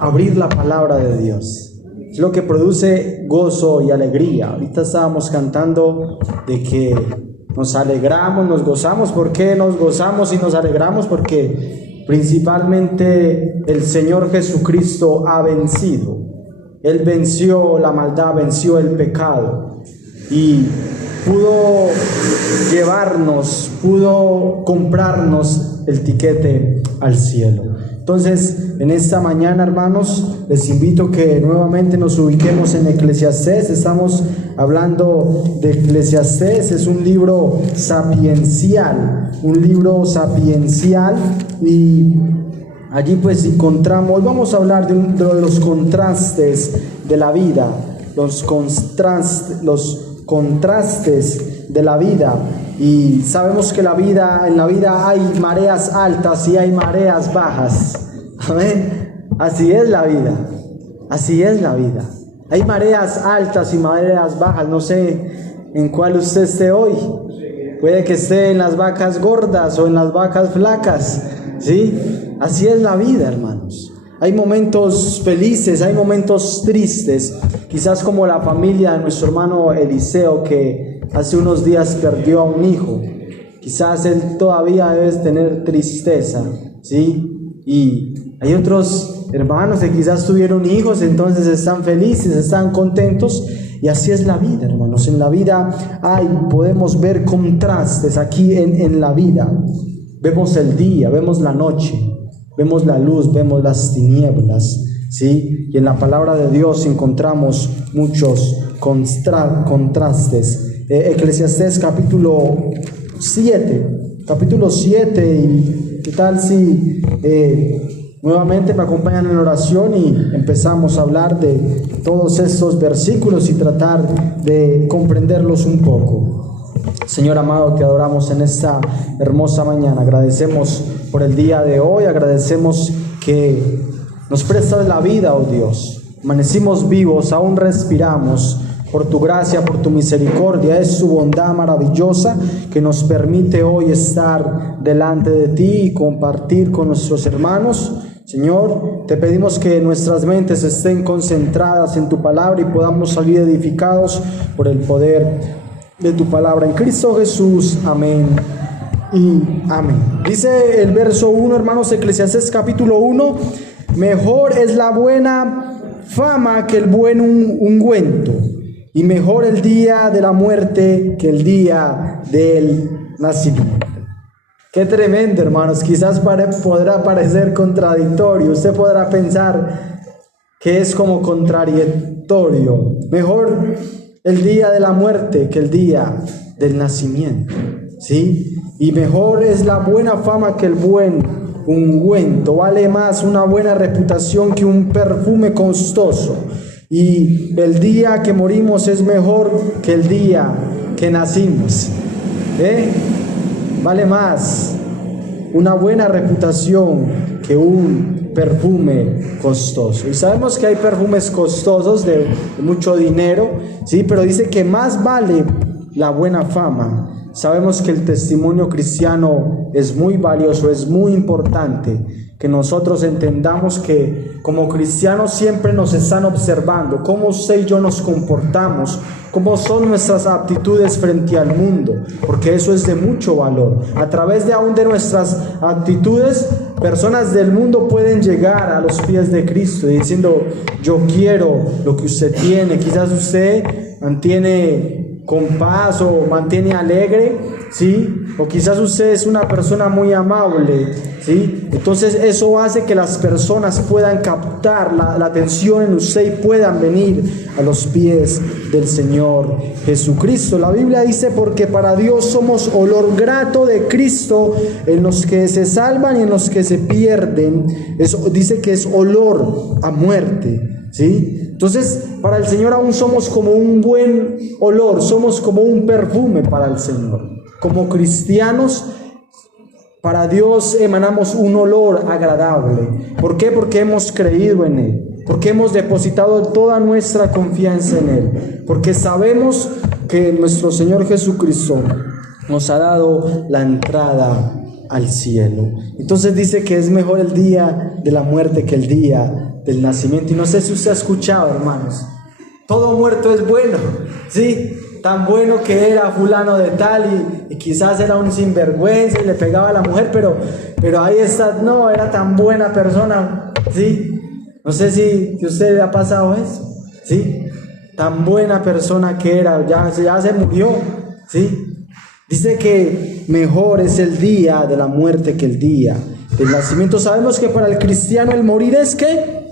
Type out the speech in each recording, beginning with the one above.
abrir la palabra de Dios. Es lo que produce gozo y alegría. Ahorita estábamos cantando de que nos alegramos, nos gozamos. ¿Por qué nos gozamos y nos alegramos? Porque principalmente el Señor Jesucristo ha vencido. Él venció la maldad, venció el pecado y pudo llevarnos, pudo comprarnos el tiquete al cielo. Entonces, en esta mañana, hermanos, les invito que nuevamente nos ubiquemos en Eclesiastés. Estamos hablando de Eclesiastés, es un libro sapiencial, y allí pues encontramos, vamos a hablar de los contrastes de la vida, los contrastes de la vida. Y sabemos que en la vida hay mareas altas y hay mareas bajas. Amén. Así es la vida. Hay mareas altas y mareas bajas. No sé en cuál usted esté hoy. Puede que esté en las vacas gordas o en las vacas flacas. ¿Sí? Así es la vida, hermanos. Hay momentos felices, hay momentos tristes. Quizás como la familia de nuestro hermano Eliseo, que hace unos días perdió a un hijo. Quizás él todavía debe tener tristeza, ¿sí? Y hay otros hermanos que quizás tuvieron hijos, entonces están felices, están contentos. Y así es la vida, hermanos. En la vida podemos ver contrastes aquí en la vida. Vemos el día, vemos la noche, vemos la luz, vemos las tinieblas, ¿sí? Y en la palabra de Dios encontramos muchos contrastes. Eclesiastés capítulo 7, y qué tal si nuevamente me acompañan en oración y empezamos a hablar de todos estos versículos y tratar de comprenderlos un poco. Señor amado, te adoramos en esta hermosa mañana, agradecemos por el día de hoy, agradecemos que nos prestas la vida, oh Dios, amanecimos vivos, aún respiramos. Por tu gracia, por tu misericordia, es tu bondad maravillosa que nos permite hoy estar delante de ti y compartir con nuestros hermanos. Señor, te pedimos que nuestras mentes estén concentradas en tu palabra y podamos salir edificados por el poder de tu palabra. En Cristo Jesús, amén y amén. Dice el verso 1, hermanos, Eclesiastés capítulo 1, mejor es la buena fama que el buen ungüento, y mejor el día de la muerte que el día del nacimiento. Qué tremendo, hermanos. Quizás podrá parecer contradictorio. Usted podrá pensar que es como contradictorio. Mejor el día de la muerte que el día del nacimiento, ¿sí? Y mejor es la buena fama que el buen ungüento. Vale más una buena reputación que un perfume costoso. Y el día que morimos es mejor que el día que nacimos. Vale más una buena reputación que un perfume costoso. Y sabemos que hay perfumes costosos de mucho dinero, ¿sí? Pero dice que más vale la buena fama. Sabemos que el testimonio cristiano es muy valioso, es muy importante. Que nosotros entendamos que como cristianos siempre nos están observando cómo usted y yo nos comportamos, cómo son nuestras actitudes frente al mundo, porque eso es de mucho valor. A través de aún de nuestras actitudes, personas del mundo pueden llegar a los pies de Cristo diciendo, yo quiero lo que usted tiene. Quizás usted mantiene con paz o mantiene alegre, ¿sí? O quizás usted es una persona muy amable, ¿sí? Entonces eso hace que las personas puedan captar la atención en usted y puedan venir a los pies del Señor Jesucristo. La Biblia dice, porque para Dios somos olor grato de Cristo en los que se salvan y en los que se pierden. Eso dice que es olor a muerte, ¿sí? Entonces, para el Señor aún somos como un buen olor, somos como un perfume para el Señor. Como cristianos, para Dios emanamos un olor agradable. ¿Por qué? Porque hemos creído en Él, porque hemos depositado toda nuestra confianza en Él, porque sabemos que nuestro Señor Jesucristo nos ha dado la entrada al cielo. Entonces dice que es mejor el día de la muerte que el día del nacimiento. Y no sé si usted ha escuchado, hermanos, todo muerto es bueno, ¿sí? Tan bueno que era fulano de tal y quizás era un sinvergüenza y le pegaba a la mujer, pero ahí está, no, era tan buena persona, ¿sí? No sé si usted le ha pasado eso, ¿sí? Tan buena persona que era, ya se murió, ¿sí? Dice que mejor es el día de la muerte que el día del nacimiento. Sabemos que para el cristiano el morir es ¿qué?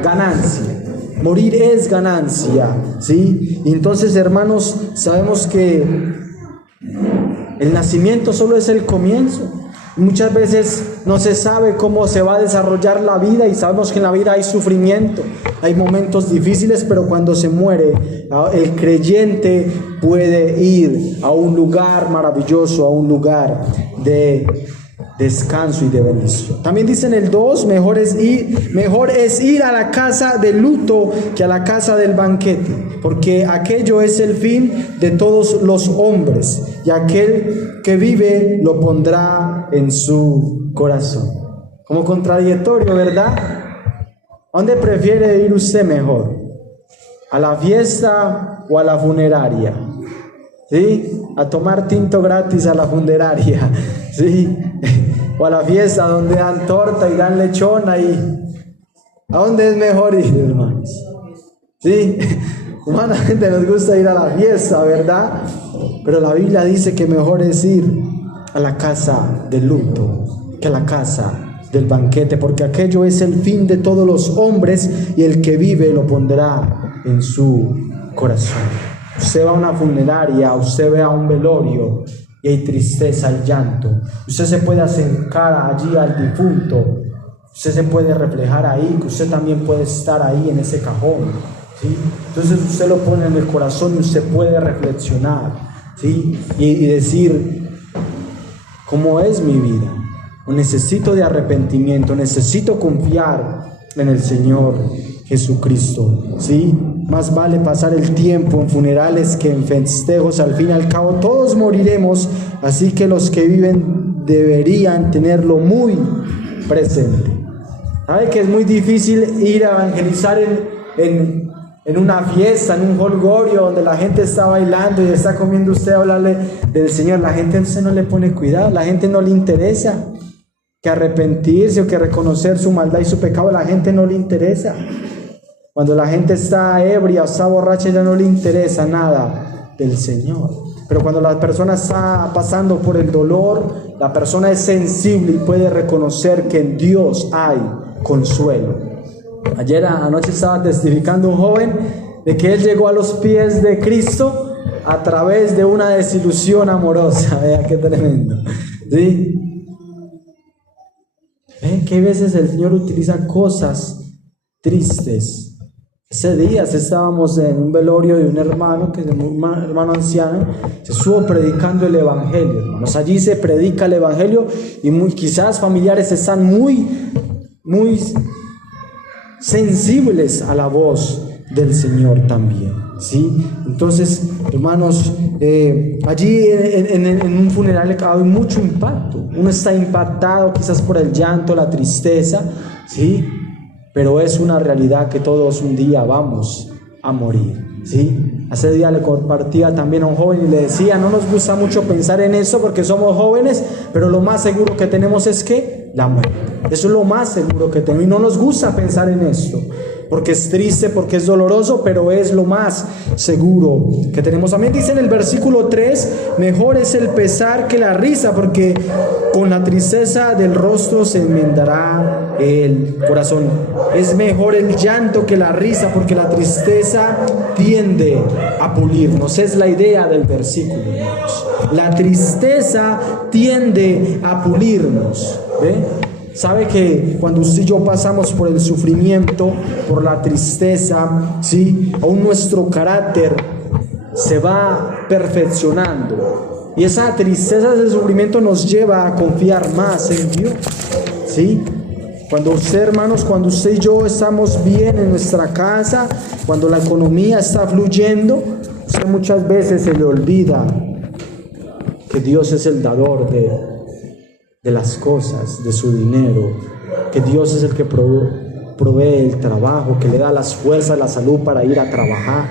Ganancia. Morir es ganancia, ¿sí? Y entonces, hermanos, sabemos que el nacimiento solo es el comienzo. Muchas veces no se sabe cómo se va a desarrollar la vida y sabemos que en la vida hay sufrimiento, hay momentos difíciles, pero cuando se muere, el creyente puede ir a un lugar maravilloso, a un lugar de descanso y de bendición. También dice en el 2, mejor es ir a la casa del luto que a la casa del banquete, porque aquello es el fin de todos los hombres, y aquel que vive lo pondrá en su corazón. Como contradictorio, ¿verdad? ¿A dónde prefiere ir usted mejor? ¿A la fiesta o a la funeraria? ¿Sí? A tomar tinto gratis a la funeraria, ¿sí? O a la fiesta donde dan torta y dan lechona ¿a dónde es mejor ir, hermanos? ¿Sí? Humanamente nos gusta ir a la fiesta, ¿verdad? Pero la Biblia dice que mejor es ir a la casa del luto que a la casa del banquete, porque aquello es el fin de todos los hombres y el que vive lo pondrá en su corazón. Usted va a una funeraria, usted ve a un velorio y hay tristeza y llanto. Usted se puede acercar allí al difunto, usted se puede reflejar ahí, que usted también puede estar ahí en ese cajón, ¿sí? Entonces usted lo pone en el corazón y usted puede reflexionar, ¿sí? Y decir, ¿cómo es mi vida? Necesito de arrepentimiento, necesito confiar en el Señor Jesucristo, ¿sí? Más vale pasar el tiempo en funerales que en festejos. Al fin y al cabo todos moriremos, así que los que viven deberían tenerlo muy presente. ¿Sabe que es muy difícil ir a evangelizar en una fiesta, en un holgorio donde la gente está bailando y está comiendo, usted hablarle del Señor? La gente a usted no le pone cuidado, la gente no le interesa que arrepentirse o que reconocer su maldad y su pecado, la gente no le interesa. Cuando la gente está ebria o está borracha, ya no le interesa nada del Señor. Pero cuando la persona está pasando por el dolor, la persona es sensible y puede reconocer que en Dios hay consuelo. Ayer anoche estaba testificando un joven de que él llegó a los pies de Cristo a través de una desilusión amorosa. Vea qué tremendo, ¿sí? Ven que a veces el Señor utiliza cosas tristes. Ese día estábamos en un velorio de un hermano, que es un hermano anciano, se estuvo predicando el Evangelio, hermanos. Allí se predica el Evangelio y quizás familiares están muy sensibles a la voz del Señor también, ¿sí? Entonces, hermanos, allí en un funeral hay mucho impacto. Uno está impactado quizás por el llanto, la tristeza, ¿sí? Pero es una realidad que todos un día vamos a morir, ¿sí? Hace día le compartía también a un joven y le decía, no nos gusta mucho pensar en eso porque somos jóvenes, pero lo más seguro que tenemos es que la muerte. Eso es lo más seguro que tenemos y no nos gusta pensar en esto, porque es triste, porque es doloroso, pero es lo más seguro que tenemos. También dice en el versículo 3, mejor es el pesar que la risa, porque con la tristeza del rostro se enmendará el corazón. Es mejor el llanto que la risa, porque la tristeza tiende a pulirnos. Es la idea del versículo, hermanos. La tristeza tiende a pulirnos, ¿ve? Sabe que cuando usted y yo pasamos por el sufrimiento, por la tristeza, ¿sí? Aún nuestro carácter se va perfeccionando. Y esa tristeza, ese sufrimiento nos lleva a confiar más en Dios, ¿sí? Cuando usted, hermanos, cuando usted y yo estamos bien en nuestra casa, cuando la economía está fluyendo, usted muchas veces se le olvida que Dios es el dador de las cosas, de su dinero, que Dios es el que provee el trabajo, que le da las fuerzas, la salud para ir a trabajar,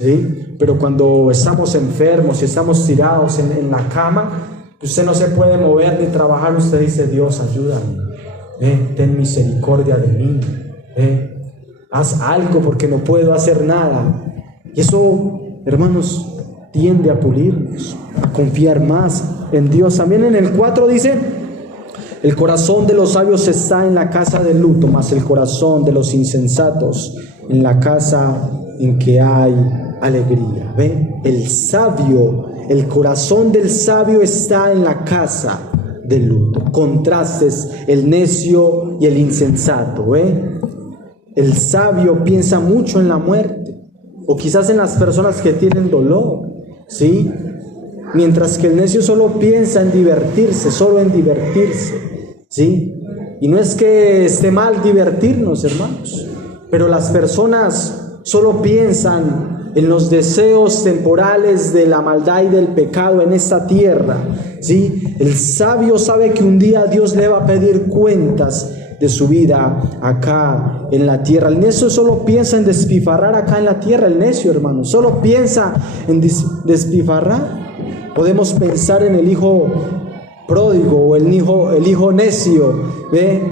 ¿sí? Pero cuando estamos enfermos y estamos tirados en la cama, usted no se puede mover ni trabajar, usted dice: Dios, ayúdame, ten misericordia de mí, haz algo porque no puedo hacer nada. Y eso, hermanos, tiende a pulirnos, a confiar más en Dios. También en el 4 dice: el corazón de los sabios está en la casa del luto, mas el corazón de los insensatos en la casa en que hay alegría. ¿Ve? El sabio, el corazón del sabio está en la casa del luto. Contrastes, el necio y el insensato. ¿Ve? El sabio piensa mucho en la muerte, o quizás en las personas que tienen dolor, ¿sí? Mientras que el necio solo piensa en divertirse, solo en divertirse, ¿sí? Y no es que esté mal divertirnos, hermanos, pero las personas solo piensan en los deseos temporales de la maldad y del pecado en esta tierra, ¿sí? El sabio sabe que un día Dios le va a pedir cuentas de su vida acá en la tierra. El necio solo piensa en despilfarrar acá en la tierra. El necio, hermano, solo piensa en despilfarrar. Podemos pensar en el hijo pródigo o el hijo necio, ¿ve?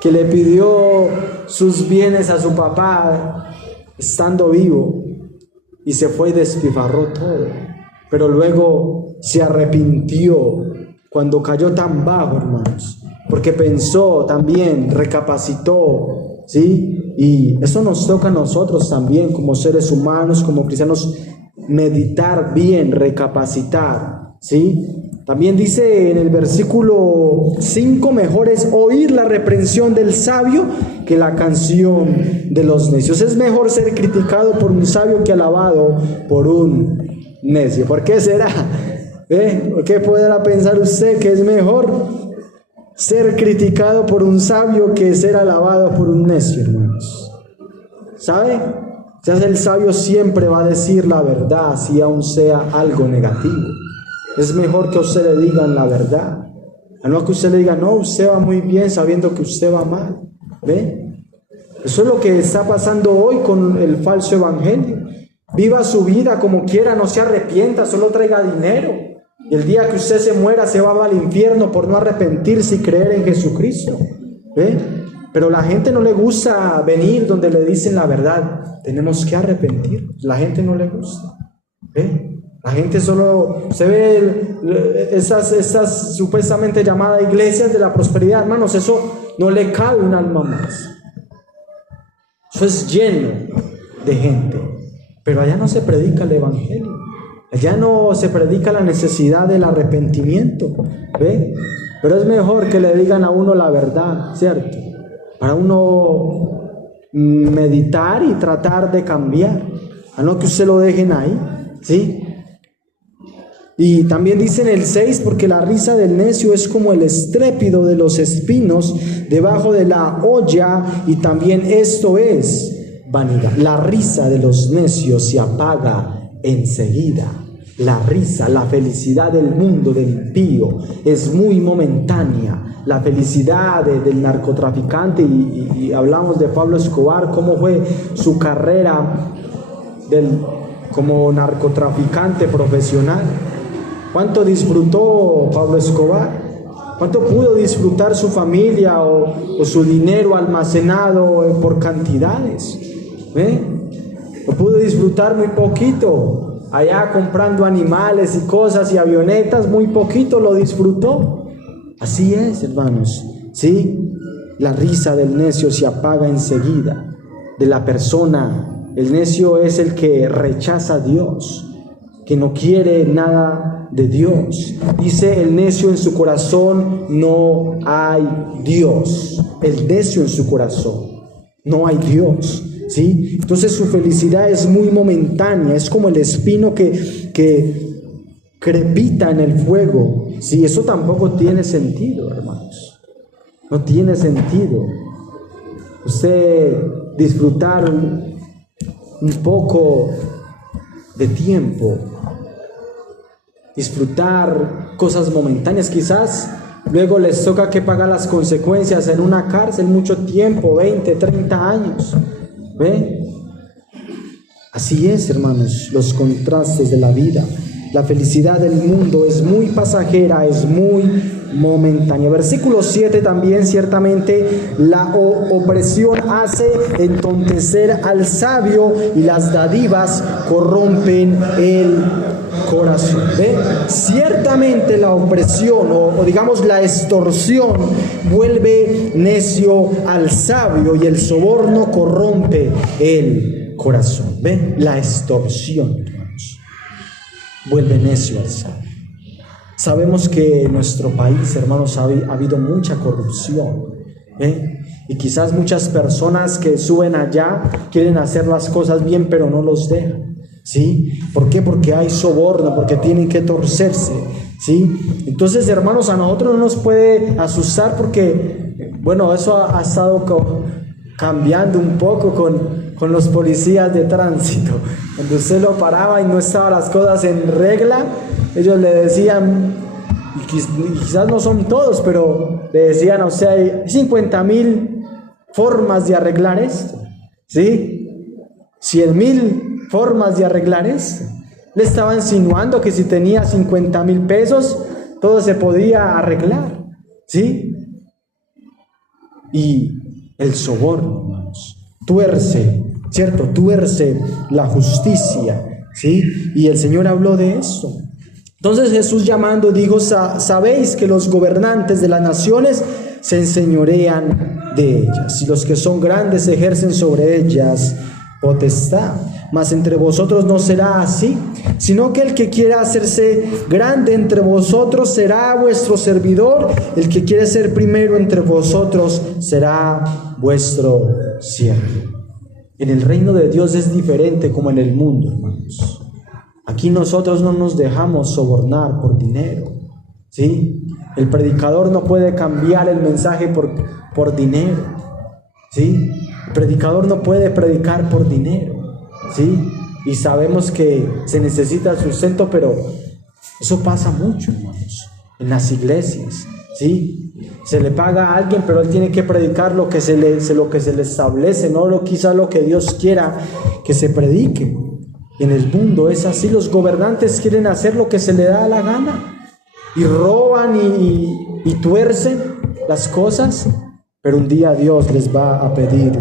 Que le pidió sus bienes a su papá estando vivo y se fue y despilfarró todo, pero luego se arrepintió cuando cayó tan bajo, hermanos, porque pensó también, recapacitó, ¿sí? Y eso nos toca a nosotros también como seres humanos, como cristianos, meditar bien, recapacitar, ¿sí? También dice en el versículo 5: mejor es oír la reprensión del sabio que la canción de los necios. Es mejor ser criticado por un sabio que alabado por un necio. ¿Por qué será? ¿Por qué podrá pensar usted que es mejor ser criticado por un sabio que ser alabado por un necio, hermanos? ¿Sabe? Ya el sabio siempre va a decir la verdad, si aún sea algo negativo. Es mejor que a usted le digan la verdad, a no que usted le diga: no, usted va muy bien, sabiendo que usted va mal. ¿Ve? Eso es lo que está pasando hoy con el falso evangelio. Viva su vida como quiera, no se arrepienta, solo traiga dinero. Y el día que usted se muera se va al infierno por no arrepentirse y creer en Jesucristo. ¿Ve? Pero a la gente no le gusta venir donde le dicen la verdad. Tenemos que arrepentirnos. La gente no le gusta. ¿Ve? La gente solo se ve esas supuestamente llamadas iglesias de la prosperidad, hermanos. Eso no le cabe un alma más. Eso es lleno de gente. Pero allá no se predica el evangelio. Allá no se predica la necesidad del arrepentimiento. ¿Ve? Pero es mejor que le digan a uno la verdad, ¿cierto? Para uno meditar y tratar de cambiar. A no que usted lo dejen ahí, ¿sí? Y también dice en el 6: porque la risa del necio es como el estrépito de los espinos debajo de la olla, y también esto es vanidad. La risa de los necios se apaga enseguida. La risa, la felicidad del mundo del impío es muy momentánea. La felicidad del narcotraficante, y hablamos de Pablo Escobar, cómo fue su carrera como narcotraficante profesional. ¿Cuánto disfrutó Pablo Escobar? ¿Cuánto pudo disfrutar su familia o su dinero almacenado por cantidades? Lo pudo disfrutar muy poquito. Allá comprando animales y cosas y avionetas, muy poquito lo disfrutó. Así es, hermanos, ¿sí? La risa del necio se apaga enseguida de la persona. El necio es el que rechaza a Dios, que no quiere nada de Dios. Dice el necio en su corazón: no hay Dios. El necio en su corazón: no hay Dios, ¿sí? Entonces su felicidad es muy momentánea, es como el espino que crepita en el fuego, ¿sí? Eso tampoco tiene sentido, hermanos. No tiene sentido. Usted disfrutar un poco de tiempo, disfrutar cosas momentáneas, quizás luego les toca que pagar las consecuencias en una cárcel mucho tiempo, 20, 30 años. ¿Ve? Así es, hermanos, los contrastes de la vida. La felicidad del mundo es muy pasajera, es muy momentánea. Versículo 7 también, ciertamente la opresión hace entontecer al sabio y las dádivas corrompen el corazón. ¿Ve? Ciertamente la opresión o digamos la extorsión vuelve necio al sabio y el soborno corrompe el corazón. ¿Ve? La extorsión, hermanos, vuelve necio al sabio. Sabemos que en nuestro país, hermanos, ha habido mucha corrupción, y quizás muchas personas que suben allá quieren hacer las cosas bien, pero no los dejan, ¿sí? ¿Por qué? Porque hay soborno, porque tienen que torcerse, ¿sí? Entonces, hermanos, a nosotros no nos puede asustar porque, bueno, eso ha estado cambiando un poco con los policías de tránsito. Cuando usted lo paraba y no estaban las cosas en regla, ellos le decían, y quizás no son todos, pero le decían a usted, hay 50,000 formas de arreglar esto, ¿sí? 100,000 formas de arreglar esto. Le estaba insinuando que si tenía 50,000 pesos, todo se podía arreglar, ¿sí? Y el soborno, hermanos, tuerce, ¿cierto? Tuerce la justicia, ¿sí? Y el Señor habló de eso. Entonces Jesús llamando dijo, sabéis que los gobernantes de las naciones se enseñorean de ellas, y los que son grandes ejercen sobre ellas potestad. Mas entre vosotros no será así, sino que el que quiera hacerse grande entre vosotros será vuestro servidor, el que quiere ser primero entre vosotros será vuestro siervo. En el reino de Dios es diferente como en el mundo, hermanos. Aquí nosotros no nos dejamos sobornar por dinero, ¿sí? El predicador no puede cambiar el mensaje por dinero, ¿sí? El predicador no puede predicar por dinero, ¿sí? Y sabemos que se necesita sustento, pero eso pasa mucho, hermanos, en las iglesias, ¿sí? Se le paga a alguien, pero él tiene que predicar lo que se le establece, no quizá lo que Dios quiera que se predique. En el mundo es así, los gobernantes quieren hacer lo que se le da la gana y roban y tuercen las cosas, pero un día Dios les va a pedir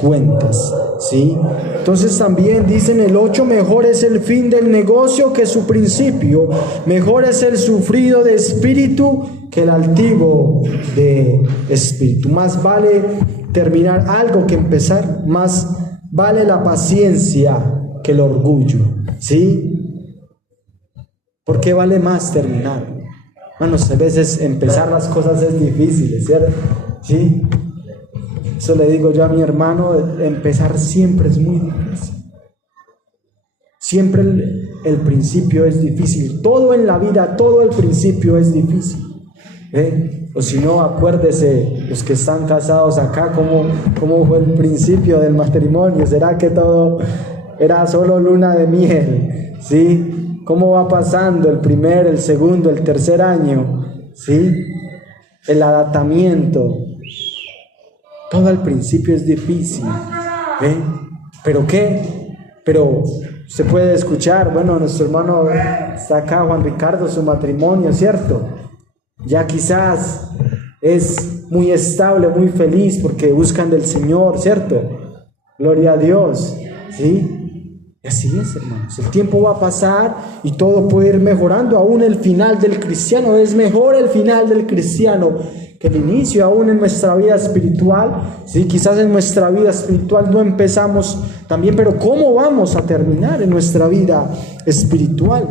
cuentas, ¿sí? Entonces también dicen el 8, mejor es el fin del negocio que su principio, mejor es el sufrido de espíritu que el altivo de espíritu. Más vale terminar algo que empezar, más vale la paciencia que el orgullo, ¿sí? ¿Por qué vale más terminar? Hermanos, a veces empezar las cosas es difícil, ¿cierto? ¿Sí? Eso le digo yo a mi hermano, empezar siempre es muy difícil. Siempre el principio es difícil. Todo en la vida, todo el principio es difícil, O si no, acuérdese, los que están casados acá, ¿cómo fue el principio del matrimonio? ¿Será que todo era solo luna de miel? ¿Sí? ¿Cómo va pasando el primer, el segundo, el tercer año? ¿Sí? El adaptamiento. Todo al principio es difícil. ¿Pero qué? Pero se puede escuchar, bueno, nuestro hermano está acá, Juan Ricardo, su matrimonio, ¿cierto? Ya quizás es muy estable, muy feliz porque buscan del Señor, ¿cierto? Gloria a Dios, ¿sí? Y así es, hermanos, el tiempo va a pasar y todo puede ir mejorando. Aún el final del cristiano es mejor, el final del cristiano que el inicio, aún en nuestra vida espiritual. Sí, quizás en nuestra vida espiritual no empezamos también, pero ¿cómo vamos a terminar en nuestra vida espiritual?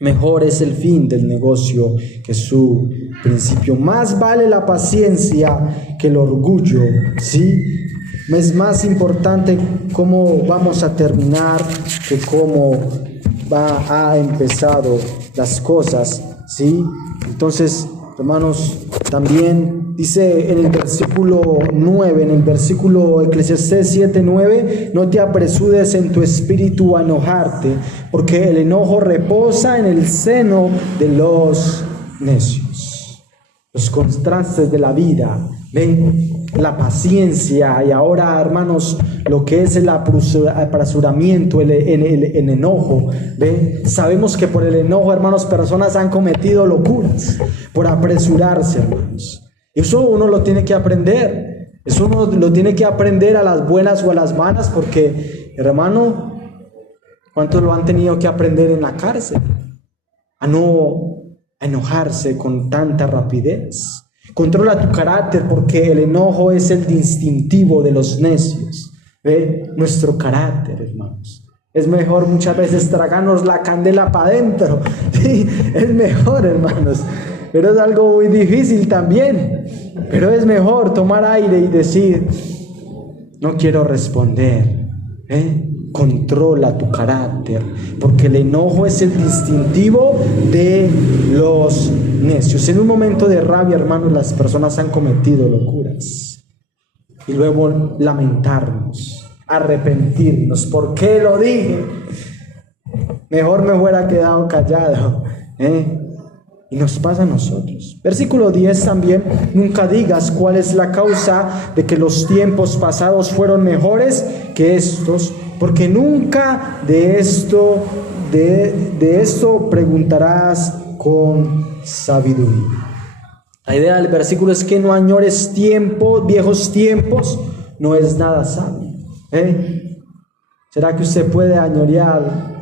Mejor es el fin del negocio que su principio. Más vale la paciencia que el orgullo, ¿sí? Es más importante cómo vamos a terminar que cómo ha empezado las cosas, ¿sí? Entonces, hermanos, también dice en el versículo 9, en el versículo Eclesiastés 7:9, no te apresures en tu espíritu a enojarte, porque el enojo reposa en el seno de los necios. los contrastes de la vida, ¿ven? La paciencia, y ahora, hermanos, lo que es el apresuramiento, el enojo, ¿ven? Sabemos que por el enojo, hermanos, personas han cometido locuras por apresurarse, hermanos. Eso uno lo tiene que aprender. Eso uno lo tiene que aprender a las buenas o a las malas, porque, hermano, ¿cuántos lo han tenido que aprender en la cárcel? A no enojarse con tanta rapidez. Controla tu carácter, porque el enojo es el distintivo de los necios. ¿Ve? Nuestro carácter, hermanos. Es mejor muchas veces tragarnos la candela para adentro. Sí, es mejor, hermanos. Pero es algo muy difícil también. Pero es mejor tomar aire y decir, no quiero responder. Controla tu carácter, porque el enojo es el distintivo de los necios. En un momento de rabia, hermanos, las personas han cometido locuras. Y luego lamentarnos, arrepentirnos. ¿Por qué lo dije? Mejor me hubiera quedado callado. Y nos pasa a nosotros. Versículo 10 también: nunca digas cuál es la causa de que los tiempos pasados fueron mejores que estos, porque nunca de esto preguntarás con sabiduría. La idea del versículo es que no añores viejos tiempos, no es nada sabio. ¿Será que usted puede añorear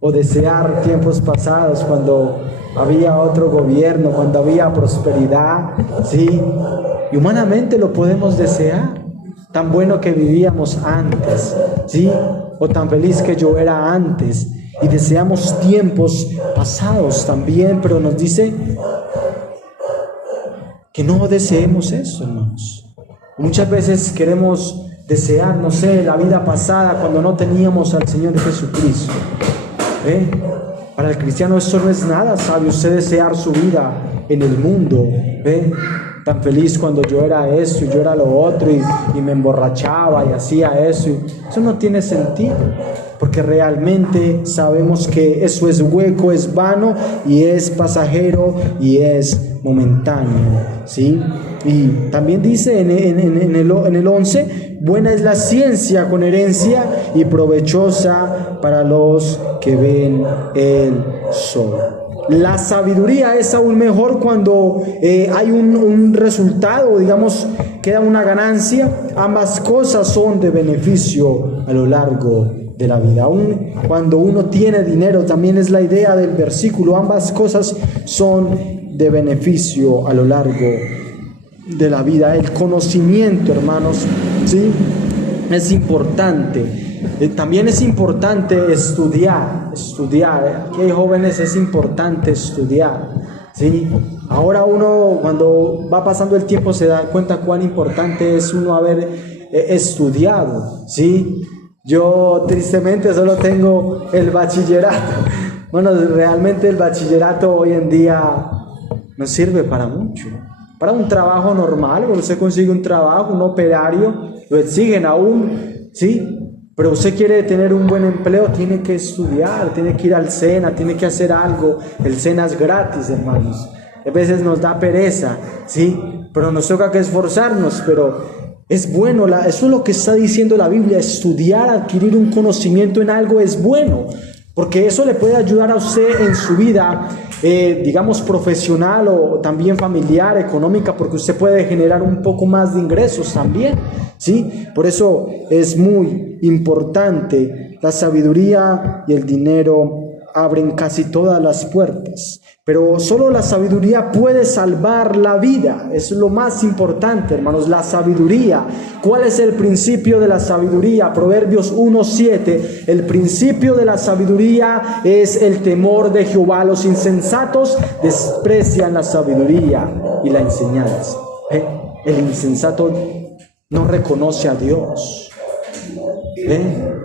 o desear tiempos pasados, cuando había otro gobierno, cuando había prosperidad? Sí, y humanamente lo podemos desear. Tan bueno que vivíamos antes, ¿sí? O tan feliz que yo era antes. Y deseamos tiempos pasados también, pero nos dice que no deseemos eso, hermanos. Muchas veces queremos desear, no sé, la vida pasada, cuando no teníamos al Señor Jesucristo. Para el cristiano eso no es nada sabio, usted desear su vida en el mundo. Tan feliz cuando yo era esto y yo era lo otro, y me emborrachaba y hacía eso. Eso no tiene sentido, porque realmente sabemos que eso es hueco, es vano y es pasajero y es momentáneo, ¿sí? Y también dice en el 11: buena es la ciencia con herencia y provechosa para los que ven el sol. La sabiduría es aún mejor cuando hay un resultado, digamos, queda una ganancia. Ambas cosas son de beneficio a lo largo de la vida. Aún cuando uno tiene dinero, también es la idea del versículo, ambas cosas son de beneficio a lo largo de la vida. El conocimiento, hermanos, ¿sí?, es importante. También es importante estudiar. Aquí hay jóvenes, es importante estudiar, ¿sí? Ahora uno, cuando va pasando el tiempo, se da cuenta cuán importante es uno haber estudiado, ¿sí? Yo tristemente solo tengo el bachillerato. Bueno, realmente el bachillerato hoy en día no sirve para mucho. Para un trabajo normal, cuando usted consigue un trabajo, un operario, lo exigen aún, ¿sí? Pero usted quiere tener un buen empleo, tiene que estudiar, tiene que ir al SENA, tiene que hacer algo. El SENA es gratis, hermanos. A veces nos da pereza, ¿sí? Pero nos toca que esforzarnos, pero es bueno. Eso es lo que está diciendo la Biblia: estudiar, adquirir un conocimiento en algo es bueno, porque eso le puede ayudar a usted en su vida, digamos, profesional o también familiar, económica, porque usted puede generar un poco más de ingresos también, ¿sí? Por eso es muy importante. La sabiduría y el dinero abren casi todas las puertas, pero solo la sabiduría puede salvar la vida. Eso es lo más importante, hermanos, la sabiduría. ¿Cuál es el principio de la sabiduría? Proverbios 1:7: el principio de la sabiduría es el temor de Jehová. Los insensatos desprecian la sabiduría y la enseñanza. El insensato no reconoce a Dios.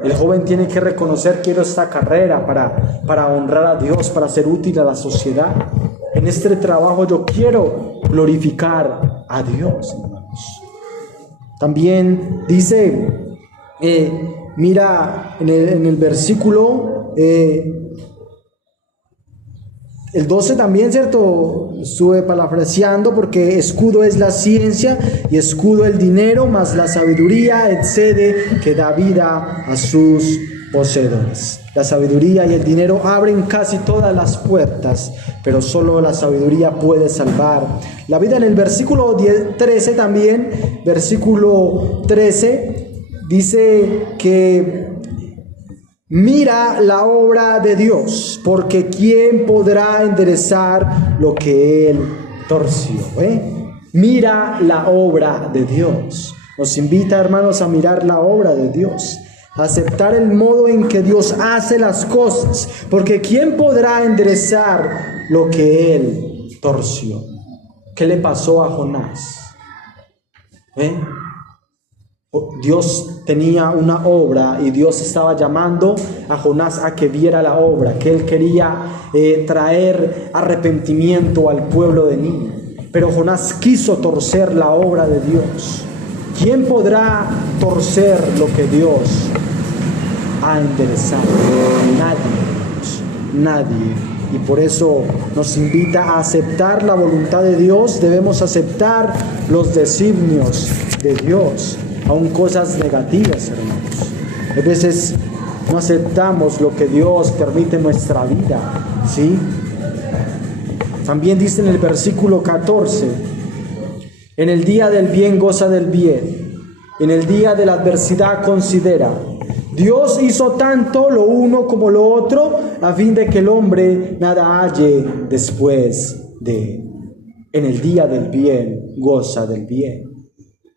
El joven tiene que reconocer: quiero esta carrera para honrar a Dios, para ser útil a la sociedad. En este trabajo yo quiero glorificar a Dios, hermanos. También dice, mira en el versículo El 12 también, ¿cierto? Estuve parafraseando porque escudo es la ciencia y escudo el dinero, mas la sabiduría excede que da vida a sus poseedores. La sabiduría y el dinero abren casi todas las puertas, pero solo la sabiduría puede salvar la vida. En el versículo 13 también, versículo 13, dice que mira la obra de Dios, porque ¿quién podrá enderezar lo que Él torció? Mira la obra de Dios. Nos invita, hermanos, a mirar la obra de Dios, a aceptar el modo en que Dios hace las cosas, porque ¿quién podrá enderezar lo que Él torció? ¿Qué le pasó a Jonás? Dios tenía una obra y Dios estaba llamando a Jonás a que viera la obra, que él quería traer arrepentimiento al pueblo de Nínive. Pero Jonás quiso torcer la obra de Dios. ¿Quién podrá torcer lo que Dios ha enderezado? Nadie. Y por eso nos invita a aceptar la voluntad de Dios. Debemos aceptar los designios de Dios, aún cosas negativas, hermanos. A veces no aceptamos lo que Dios permite en nuestra vida, ¿sí? También dice en el versículo 14, en el día del bien goza del bien, en el día de la adversidad considera. Dios hizo tanto lo uno como lo otro, a fin de que el hombre nada halle después de él. En el día del bien goza del bien.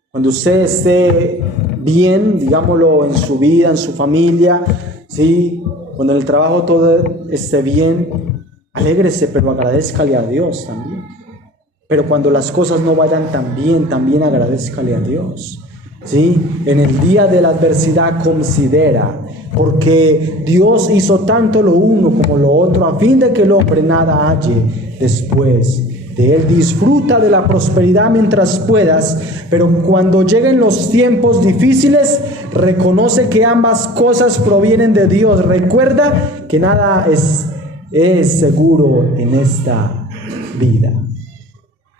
Cuando usted esté bien, digámoslo, en su vida, en su familia, ¿sí? Cuando en el trabajo todo esté bien, alégrese, pero agradézcale a Dios también. Pero cuando las cosas no vayan tan bien, también agradézcale a Dios, ¿sí? En el día de la adversidad considera, porque Dios hizo tanto lo uno como lo otro, a fin de que el hombre nada halle después de él. Disfruta de la prosperidad mientras puedas, pero cuando lleguen los tiempos difíciles, reconoce que ambas cosas provienen de Dios. Recuerda que nada es seguro en esta vida.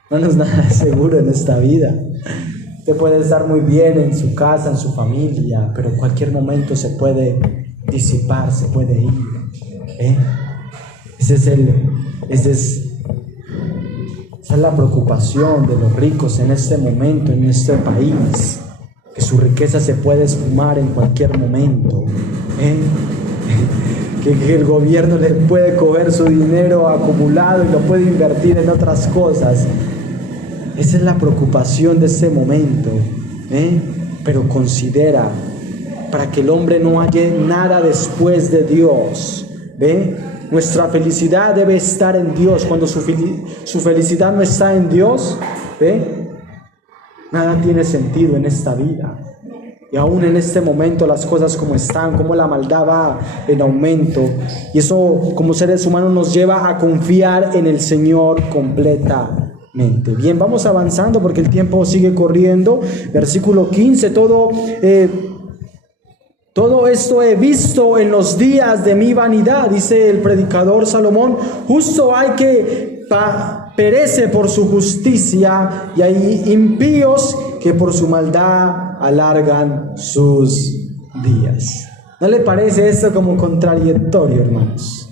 No es nada seguro en esta vida. Usted puede estar muy bien en su casa, en su familia, pero en cualquier momento se puede disipar, se puede ir. Esa es la preocupación de los ricos en este momento, en este país, que su riqueza se puede esfumar en cualquier momento, que el gobierno le puede coger su dinero acumulado y lo puede invertir en otras cosas. Esa es la preocupación de este momento, pero considera, para que el hombre no halle nada después de Dios, Nuestra felicidad debe estar en Dios. Cuando su felicidad no está en Dios, nada tiene sentido en esta vida. Y aún en este momento las cosas como están, como la maldad va en aumento. Y eso como seres humanos nos lleva a confiar en el Señor completamente. Bien, vamos avanzando porque el tiempo sigue corriendo. Versículo 15, todo esto he visto en los días de mi vanidad, dice el predicador Salomón. Justo hay que perece por su justicia, y hay impíos que por su maldad alargan sus días. ¿No le parece esto como contradictorio, hermanos?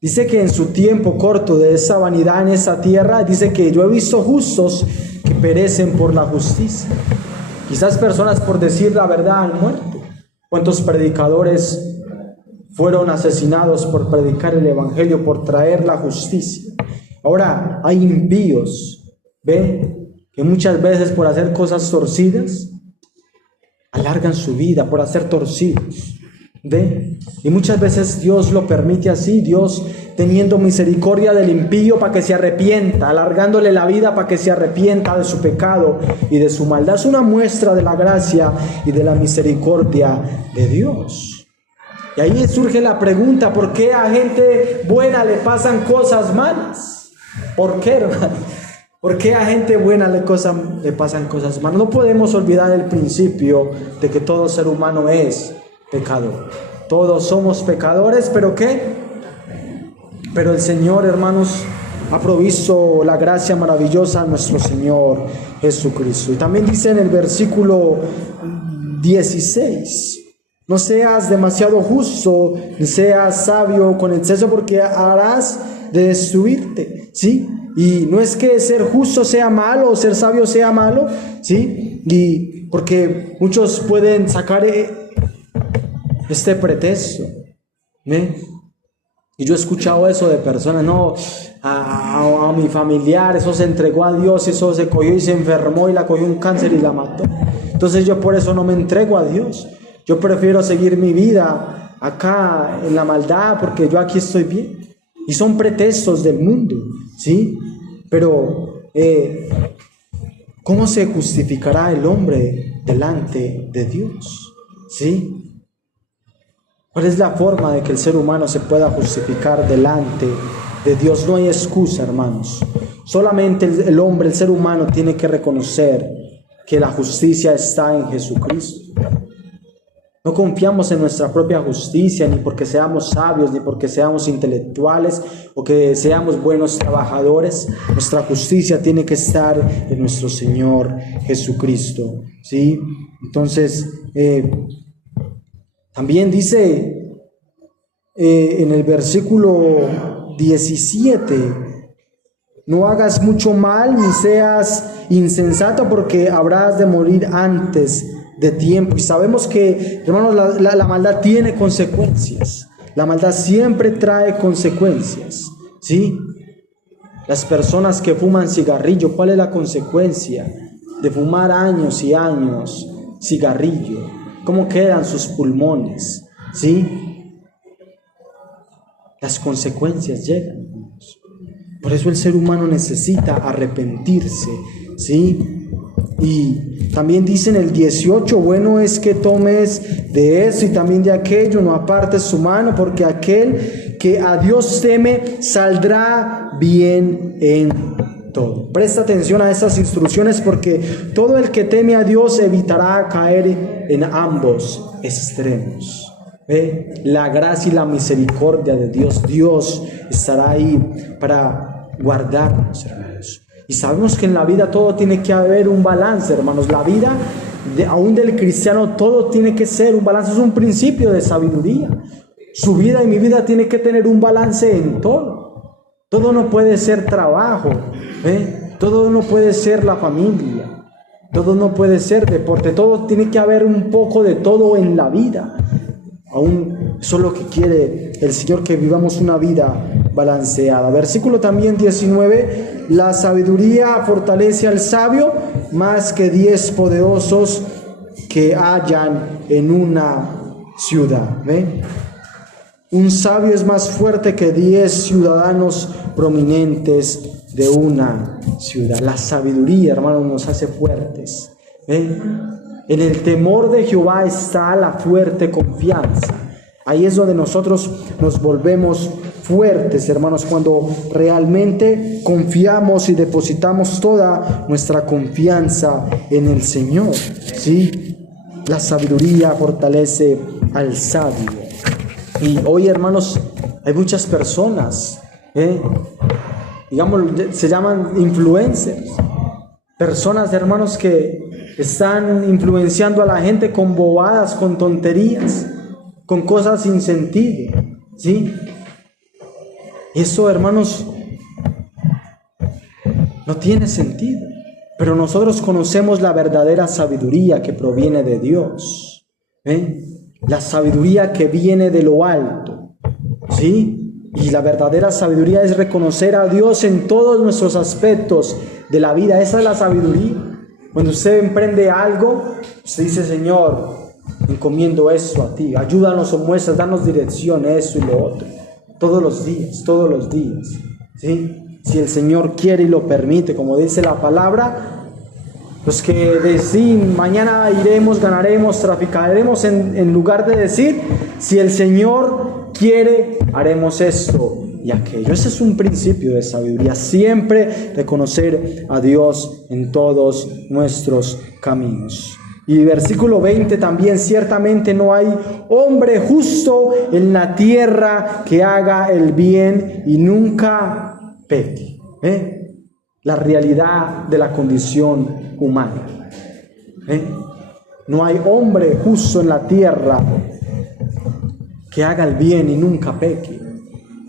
Dice que en su tiempo corto de esa vanidad en esa tierra, dice que yo he visto justos que perecen por la justicia. Quizás personas por decir la verdad han muerto. ¿Cuántos predicadores fueron asesinados por predicar el evangelio, por traer la justicia? Ahora hay impíos, que muchas veces por hacer cosas torcidas alargan su vida, por hacer torcidos. Y muchas veces Dios lo permite así, Dios teniendo misericordia del impío para que se arrepienta, alargándole la vida para que se arrepienta de su pecado y de su maldad. Es una muestra de la gracia y de la misericordia de Dios. Y ahí surge la pregunta: ¿por qué a gente buena le pasan cosas malas? ¿Por qué, hermano? ¿Por qué a gente buena le pasan cosas malas? No podemos olvidar el principio de que todo ser humano es pecador. Todos somos pecadores, pero ¿qué? Pero el Señor, hermanos, ha provisto la gracia maravillosa a nuestro Señor Jesucristo. Y también dice en el versículo 16: no seas demasiado justo, ni seas sabio con exceso, porque harás de destruirte, ¿sí? Y no es que ser justo sea malo o ser sabio sea malo, ¿sí? Y porque muchos pueden sacar este pretexto, ¿eh? Y yo he escuchado eso de personas: no, a mi familiar, eso se entregó a Dios, eso se cogió y se enfermó y la cogió un cáncer y la mató. Entonces yo por eso no me entrego a Dios. Yo prefiero seguir mi vida acá en la maldad porque yo aquí estoy bien. Y son pretextos del mundo, ¿sí? Pero, ¿cómo se justificará el hombre delante de Dios? ¿Sí? ¿Cuál es la forma de que el ser humano se pueda justificar delante de Dios? No hay excusa, hermanos. Solamente el hombre, el ser humano, tiene que reconocer que la justicia está en Jesucristo. No confiamos en nuestra propia justicia, ni porque seamos sabios, ni porque seamos intelectuales o que seamos buenos trabajadores. Nuestra justicia tiene que estar en nuestro Señor Jesucristo, ¿sí? Entonces, también dice en el versículo 17: no hagas mucho mal ni seas insensato, porque habrás de morir antes de tiempo. Y sabemos que, hermanos, la maldad tiene consecuencias. La maldad siempre trae consecuencias, ¿sí? Las personas que fuman cigarrillo, ¿cuál es la consecuencia de fumar años y años cigarrillo? ¿Cómo quedan sus pulmones? ¿Sí? Las consecuencias llegan. Por eso el ser humano necesita arrepentirse, ¿sí? Y también dice en el 18: bueno es que tomes de eso y también de aquello, no apartes su mano, porque aquel que a Dios teme saldrá bien en todo. Presta atención a estas instrucciones, porque todo el que teme a Dios evitará caer en ambos extremos. La gracia y la misericordia de Dios, Dios estará ahí para guardarnos, hermanos. Y sabemos que en la vida todo tiene que haber un balance, hermanos. La vida, aún del cristiano, todo tiene que ser un balance. Es un principio de sabiduría. Su vida y mi vida tiene que tener un balance en todo. Todo no puede ser trabajo, todo no puede ser la familia, todo no puede ser deporte. Todo tiene que haber un poco de todo en la vida. Aún eso es lo que quiere el Señor, que vivamos una vida balanceada. Versículo también 19: la sabiduría fortalece al sabio más que 10 poderosos que hayan en una ciudad. Un sabio es más fuerte que 10 ciudadanos prominentes de una ciudad. La sabiduría, hermanos, nos hace fuertes. En el temor de Jehová está la fuerte confianza. Ahí es donde nosotros nos volvemos fuertes, hermanos, cuando realmente confiamos y depositamos toda nuestra confianza en el Señor, ¿sí? La sabiduría fortalece al sabio. Y hoy, hermanos, hay muchas personas, digamos, se llaman influencers. Personas, hermanos, que están influenciando a la gente con bobadas, con tonterías, con cosas sin sentido, ¿sí? Y eso, hermanos, no tiene sentido. Pero nosotros conocemos la verdadera sabiduría que proviene de Dios, la sabiduría que viene de lo alto, ¿sí? Y la verdadera sabiduría es reconocer a Dios en todos nuestros aspectos de la vida. Esa es la sabiduría. Cuando usted emprende algo, usted dice: Señor, encomiendo esto a ti, ayúdanos o muestras, danos dirección, eso y lo otro, todos los días, ¿sí? Si el Señor quiere y lo permite, como dice la palabra, los que decimos mañana iremos, ganaremos, traficaremos, en lugar de decir: si el Señor quiere, haremos esto y aquello. Ese es un principio de sabiduría, siempre reconocer a Dios en todos nuestros caminos. Y versículo 20 también: ciertamente no hay hombre justo en la tierra que haga el bien y nunca peque. La realidad de la condición humana. No hay hombre justo en la tierra que haga el bien y nunca peque.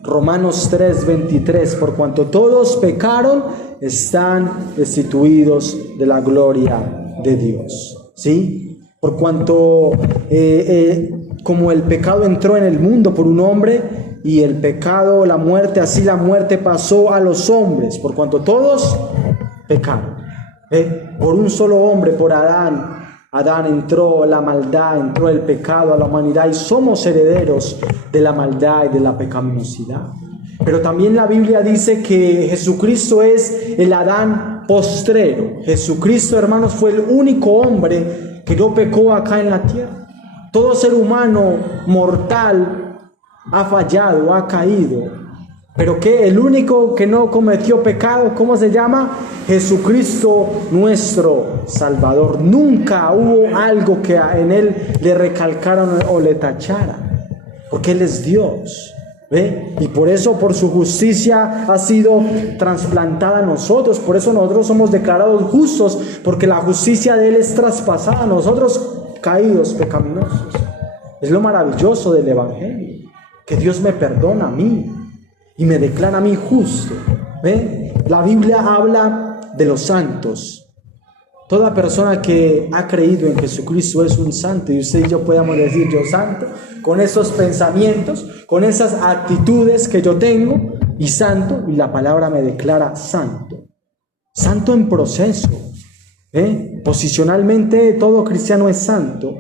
Romanos 3:23: por cuanto todos pecaron, están destituidos de la gloria de Dios. ¿Sí? Por cuanto como el pecado entró en el mundo por un hombre, y el pecado, la muerte, así la muerte pasó a los hombres, por cuanto todos pecaron. Por un solo hombre, por Adán entró la maldad, entró el pecado a la humanidad, y somos herederos de la maldad y de la pecaminosidad. Pero también la Biblia dice que Jesucristo es el Adán postrero. Jesucristo, hermanos, fue el único hombre que no pecó acá en la tierra. Todo ser humano mortal ha fallado, ha caído. Pero que el único que no cometió pecado, ¿cómo se llama? Jesucristo, nuestro Salvador. Nunca hubo algo que en Él le recalcaran o le tacharan, porque Él es Dios. Y por eso, por su justicia ha sido trasplantada a nosotros. Por eso nosotros somos declarados justos, porque la justicia de Él es traspasada a nosotros, caídos, pecaminosos. Es lo maravilloso del Evangelio, que Dios me perdona a mí y me declara a mí justo. La Biblia habla de los santos. Toda persona que ha creído en Jesucristo es un santo, y usted y yo podemos decir: yo santo, con esos pensamientos, con esas actitudes que yo tengo, y santo, y la palabra me declara santo. Santo en proceso. Posicionalmente todo cristiano es santo,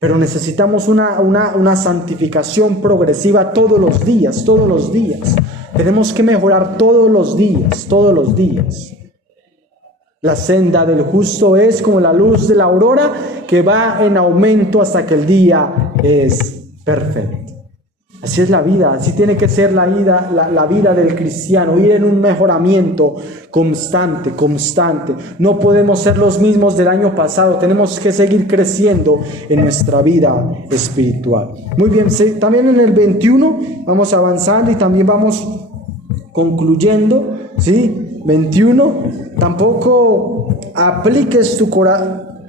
pero necesitamos una santificación progresiva todos los días, todos los días. Tenemos que mejorar todos los días, todos los días. La senda del justo es como la luz de la aurora, que va en aumento hasta que el día es perfecto. Así es la vida, así tiene que ser la vida del cristiano, ir en un mejoramiento constante. No podemos ser los mismos del año pasado, tenemos que seguir creciendo en nuestra vida espiritual. Muy bien, también en el 21 vamos avanzando y también vamos concluyendo, ¿sí? 21, tampoco apliques tu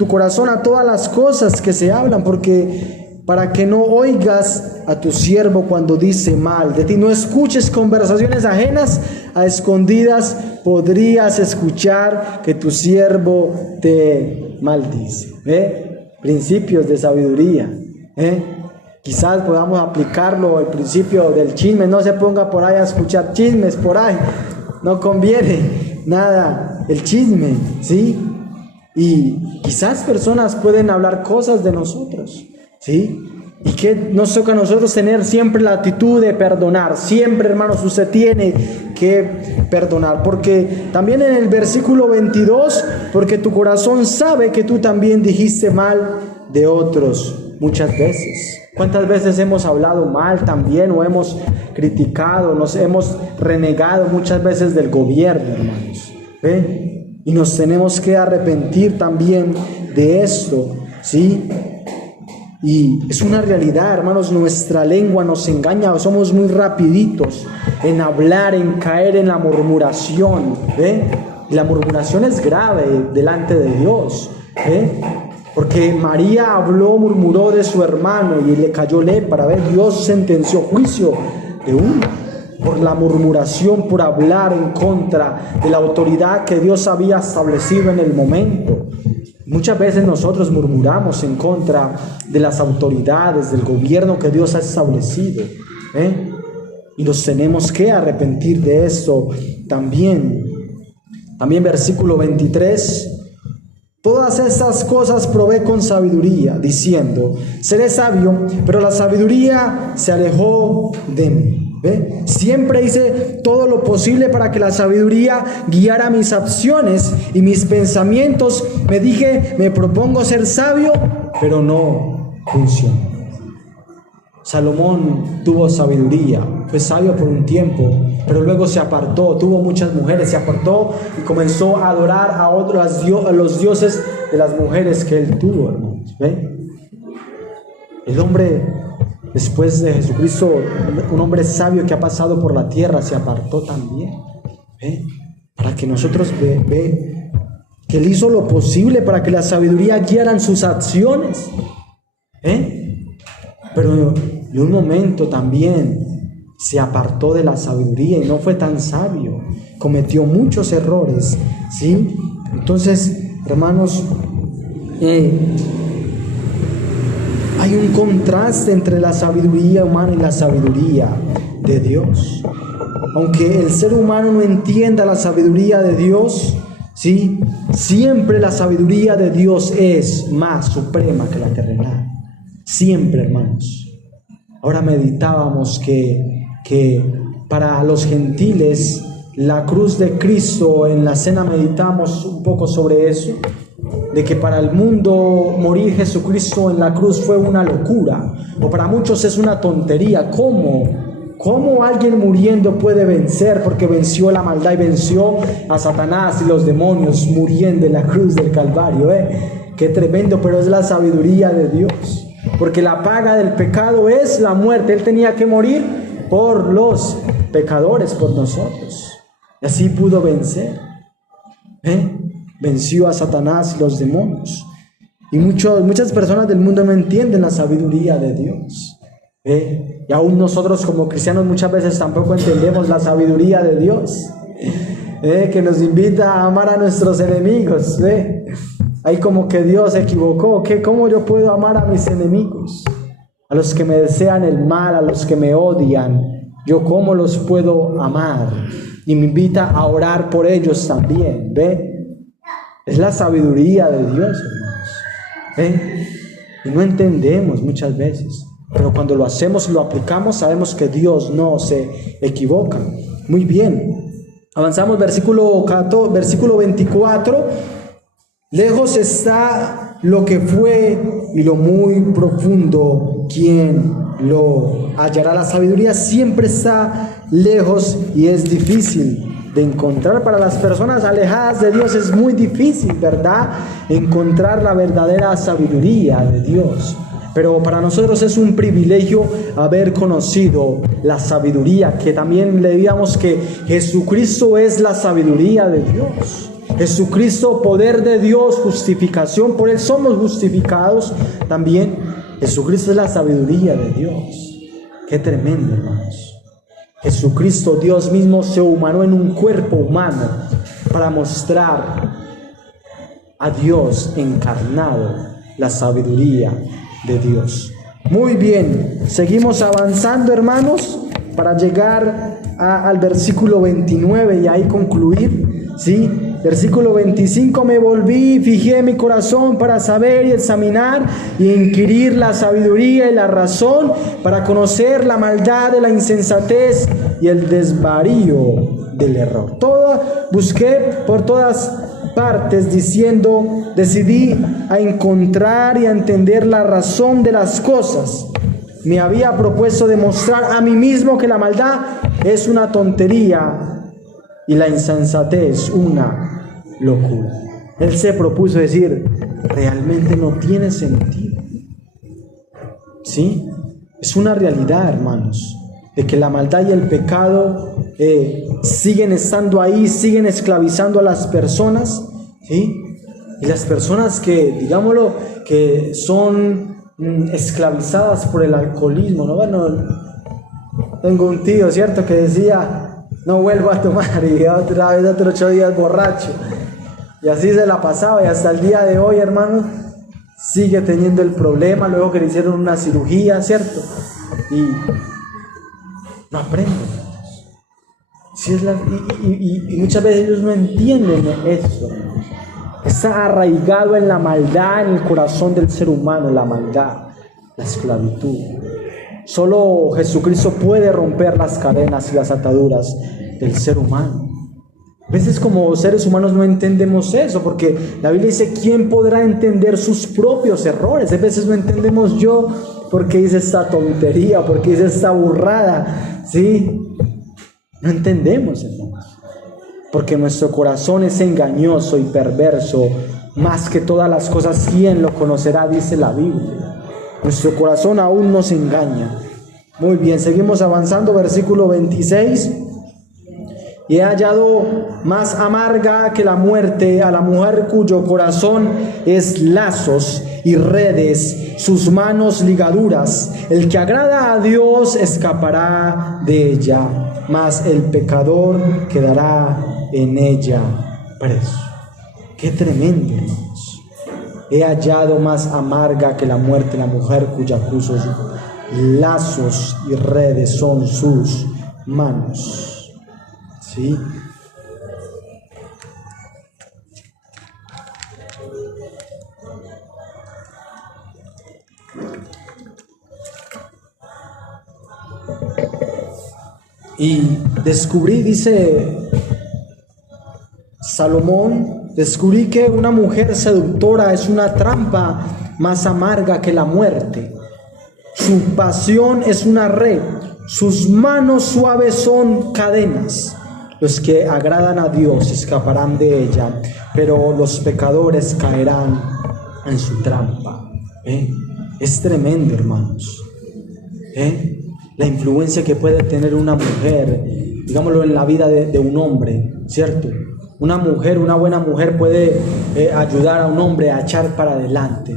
corazón a todas las cosas que se hablan, porque para que no oigas a tu siervo cuando dice mal de ti. No escuches conversaciones ajenas a escondidas, podrías escuchar que tu siervo te maldice. Principios de sabiduría. Quizás podamos aplicarlo, el principio del chisme. No se ponga por ahí a escuchar chismes por ahí, no conviene nada el chisme, ¿sí? Y quizás personas pueden hablar cosas de nosotros, ¿sí? Y que nos toca a nosotros tener siempre la actitud de perdonar. Siempre, hermanos, usted tiene que perdonar, porque también en el versículo 22, porque tu corazón sabe que tú también dijiste mal de otros muchas veces. ¿Cuántas veces hemos hablado mal también, o hemos criticado, nos hemos renegado muchas veces del gobierno, hermanos? Y nos tenemos que arrepentir también de esto, ¿sí? Y es una realidad, hermanos, nuestra lengua nos engaña, somos muy rapiditos en hablar, en caer en la murmuración, y la murmuración es grave delante de Dios, porque María habló, murmuró de su hermano y le cayó lepra. Dios sentenció juicio de uno por la murmuración, por hablar en contra de la autoridad que Dios había establecido en el momento. Muchas veces nosotros murmuramos en contra de las autoridades, del gobierno que Dios ha establecido, y nos tenemos que arrepentir de esto también. También versículo 23: todas estas cosas probé con sabiduría, diciendo, seré sabio, pero la sabiduría se alejó de mí. Siempre hice todo lo posible para que la sabiduría guiara mis acciones y mis pensamientos. Me dije, me propongo ser sabio, pero no funcionó. Salomón tuvo sabiduría, fue sabio por un tiempo, pero luego se apartó, tuvo muchas mujeres, se apartó y comenzó a adorar a los dioses de las mujeres que él tuvo, hermanos. ¿Ve? El hombre, después de Jesucristo, un hombre sabio que ha pasado por la tierra, se apartó también. ¿Ve? Para que nosotros ve que él hizo lo posible para que la sabiduría guiara sus acciones. Pero en un momento también se apartó de la sabiduría y no fue tan sabio. Cometió muchos errores, ¿sí? Entonces, hermanos, hay un contraste entre la sabiduría humana y la sabiduría de Dios. Aunque el ser humano no entienda la sabiduría de Dios, ¿sí? Siempre la sabiduría de Dios es más suprema que la terrenal. Siempre, hermanos. Ahora meditábamos que para los gentiles la cruz de Cristo, en la cena meditamos un poco sobre eso, de que para el mundo morir Jesucristo en la cruz fue una locura, o para muchos es una tontería. ¿Cómo alguien muriendo puede vencer? Porque venció la maldad y venció a Satanás y los demonios muriendo en la cruz del Calvario. Qué tremendo, pero es la sabiduría de Dios. Porque la paga del pecado es la muerte. Él tenía que morir por los pecadores, por nosotros. Y así pudo vencer. Venció a Satanás y los demonios. Y muchas personas del mundo no entienden la sabiduría de Dios. Y aún nosotros como cristianos muchas veces tampoco entendemos la sabiduría de Dios. Que nos invita a amar a nuestros enemigos. Ahí como que Dios se equivocó. ¿Cómo yo puedo amar a mis enemigos? A los que me desean el mal, a los que me odian. ¿Yo cómo los puedo amar? Y me invita a orar por ellos también. Es la sabiduría de Dios, hermanos. Y no entendemos muchas veces. Pero cuando lo hacemos y lo aplicamos, sabemos que Dios no se equivoca. Muy bien. Avanzamos, versículo 24. Lejos está lo que fue y lo muy profundo, ¿quién lo hallará? La sabiduría siempre está lejos y es difícil de encontrar. Para las personas alejadas de Dios es muy difícil, ¿verdad?, encontrar la verdadera sabiduría de Dios. Pero para nosotros es un privilegio haber conocido la sabiduría, que también leíamos que Jesucristo es la sabiduría de Dios. Jesucristo, poder de Dios, justificación, por Él somos justificados también. Jesucristo es la sabiduría de Dios. Qué tremendo, hermanos. Jesucristo, Dios mismo, se humanó en un cuerpo humano para mostrar a Dios encarnado, la sabiduría de Dios. Muy bien, seguimos avanzando, hermanos, para llegar al versículo 29 y ahí concluir, ¿sí? Versículo 25, me volví y fijé mi corazón para saber y examinar y inquirir la sabiduría y la razón, para conocer la maldad de la insensatez y el desvarío del error. Busqué por todas partes diciendo, decidí a encontrar y a entender la razón de las cosas. Me había propuesto demostrar a mí mismo que la maldad es una tontería y la insensatez una locura. Él se propuso decir, realmente no tiene sentido. ¿Sí? Es una realidad, hermanos, de que la maldad y el pecado siguen estando ahí, siguen esclavizando a las personas, ¿sí? Y las personas que, digámoslo, que son esclavizadas por el alcoholismo, ¿no? Bueno, tengo un tío, ¿cierto?, que decía, no vuelvo a tomar, y otra vez otros 8 días borracho, y así se la pasaba, y hasta el día de hoy, hermanos, sigue teniendo el problema, luego que le hicieron una cirugía, ¿cierto?, y no aprenden. Sí, y muchas veces ellos no entienden eso. Está arraigado en la maldad, en el corazón del ser humano, la maldad, la esclavitud. Solo Jesucristo puede romper las cadenas y las ataduras del ser humano. A veces como seres humanos no entendemos eso, porque la Biblia dice, ¿quién podrá entender sus propios errores? A veces no entendemos yo por qué hice esta tontería, por qué hice esta burrada, ¿sí? No entendemos, hermanos, porque nuestro corazón es engañoso y perverso más que todas las cosas, ¿quién lo conocerá? Dice la Biblia. Nuestro corazón aún nos engaña. Muy bien, seguimos avanzando, versículo 26. Y he hallado más amarga que la muerte a la mujer cuyo corazón es lazos y redes, sus manos ligaduras. El que agrada a Dios escapará de ella, mas el pecador quedará en ella preso. Qué tremendo, hermanos. He hallado más amarga que la muerte la mujer cuyos lazos y redes son sus manos. ¿Sí? Y descubrí, dice Salomón, descubrí que una mujer seductora es una trampa más amarga que la muerte. Su pasión es una red, sus manos suaves son cadenas. Los que agradan a Dios escaparán de ella, pero los pecadores caerán en su trampa. Es tremendo, hermanos. La influencia que puede tener una mujer, digámoslo, en la vida de un hombre, ¿cierto? Una mujer, una buena mujer puede ayudar a un hombre a echar para adelante,